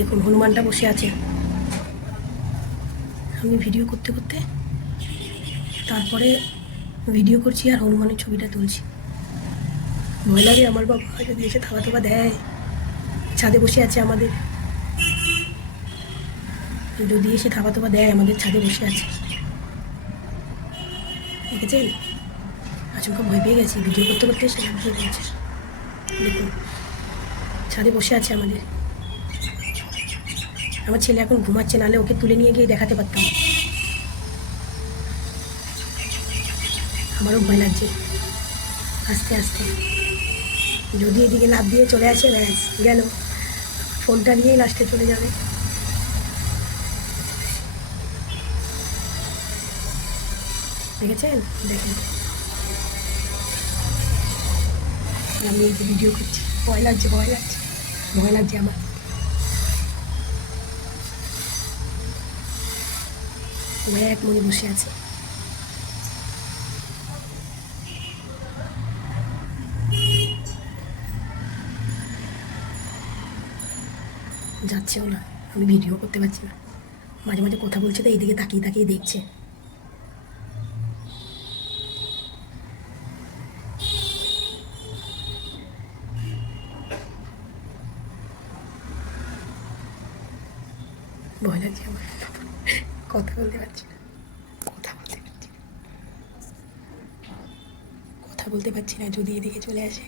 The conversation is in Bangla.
দেখুন হনুমানটা বসে আছে, আমি ভিডিও করতে করতে তারপরে ভিডিও করছি আর হনুমানের ছবিটা তুলছি। ভয় লাগে আমার বাবা যদি এসে থাবা থাবা দেয়। ছাদে বসে আছে আমাদের, যদি এসে থাবা থাবা দেয় আমাদের ছাদে বসে আছে। দেখেছেন, আচমকা ভয় পেয়ে গেছি, ভিডিও করতে করতে সে ভয় পেয়েছে। দেখুন ছাদে বসে আছে আমাদের। আমার ছেলে এখন ঘুমাচ্ছে, নাহলে ওকে তুলে নিয়ে গিয়ে দেখাতে পারতাম। আমারও ভয় লাগছে। আস্তে আস্তে যদি এদিকে লাফ দিয়ে চলে আসে, ব্যাস গেল, ফোনটা নিয়েই লাস্টে চলে যাবে। দেখেছেন, দেখেন আমি এই যে ভিডিও করছি, ভয় লাগছে ভয় লাগছে ভয় লাগছে আমার। ও এক মনে বসে আছে। যাচ্ছেও না, আমি ভিডিও করতে পারছি না। মাঝে মাঝে কথা বলছে তো এইদিকে তাকিয়ে তাকিয়ে দেখছে। ভয় লাগছে আমার, কথা বলতে পারছি না, কথা বলতে পারছি না, কথা বলতে পারছি না যদি এদিকে চলে আসে।